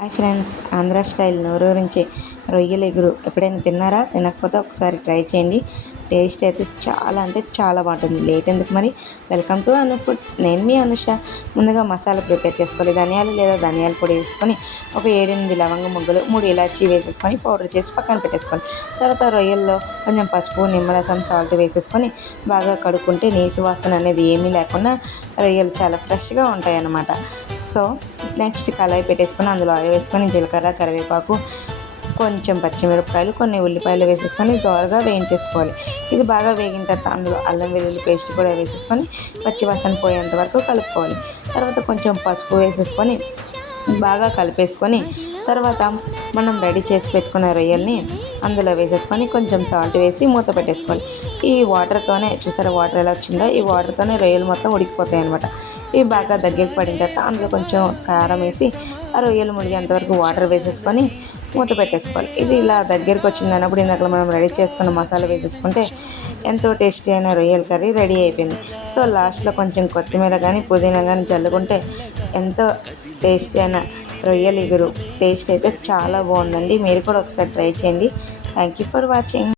Hi friends Andhra style నోరూరించి రొయ్యలు ఎగురు. ఎప్పుడైనా తిన్నారా? తినకపోతే ఒకసారి ట్రై చేయండి. టేస్ట్ అయితే చాలా అంటే చాలా బాగుంటుంది. లేట్ ఎందుకు మరి? Welcome to Anu foods. నేను మీ అనుష. ముందుగా మసాలా ప్రిపేర్ చేసుకోవాలి. ధనియాలు లేదా ధనియాల పొడి వేసుకొని ఒక ఏడెనిమిది లవంగ ముగ్గులు మూడు ఇలాచీ వేసేసుకొని పౌడర్ చేసి పక్కన పెట్టేసుకోవాలి. తర్వాత రొయ్యల్లో కొంచెం పసుపు నిమ్మరసం సాల్ట్ వేసేసుకొని బాగా కడుక్కుంటే నీసు వాసన అనేది ఏమీ లేకుండా రొయ్యలు చాలా ఫ్రెష్గా ఉంటాయి అన్నమాట సో నెక్స్ట్ కళాయి పెట్టేసుకొని అందులో ఆయిల్ వేసుకొని జీలకర్ర కరివేపాకు కొంచెం పచ్చిమిరపకాయలు కొన్ని ఉల్లిపాయలు వేసేసుకొని దోరగా వేయించేసుకోవాలి. ఇది బాగా వేగిన తర్వాత అందులో అల్లం వెల్లుల్లి పేస్ట్ కూడా వేసేసుకొని పచ్చివాసన పోయేంత వరకు కలుపుకోవాలి. తర్వాత కొంచెం పసుపు వేసేసుకొని బాగా కలిపేసుకొని తర్వాత మనం రెడీ చేసి పెట్టుకున్న రొయ్యల్ని అందులో వేసేసుకొని కొంచెం సాల్ట్ వేసి మూత పెట్టేసుకోవాలి. ఈ వాటర్తోనే చూసారా వాటర్ ఎలా వచ్చిందో? ఈ వాటర్తోనే రొయ్యలు మొత్తం ఉడికిపోతాయి అనమాట ఇవి బాగా దగ్గరికి పడిన తర్వాత అందులో కొంచెం కారం వేసి ఆ రొయ్యలు ముడిగేంతవరకు వాటర్ వేసేసుకొని మూత పెట్టేసుకోవాలి. ఇది ఇలా దగ్గరికి వచ్చింది అన్నప్పుడు ఇందాక మనం రెడీ చేసుకున్న మసాలా వేసేసుకుంటే ఎంతో టేస్టీ అయిన రొయ్యల కర్రీ రెడీ అయిపోయింది. సో లాస్ట్లో కొంచెం కొత్తిమీర కానీ పుదీనా కానీ చల్లుకుంటే ఎంతో టేస్ట్ అయిన రొయ్యలు ఇగురు. టేస్ట్ అయితే చాలా బాగుందండి. మీరు కూడా ఒకసారి ట్రై చేయండి. Thank you for watching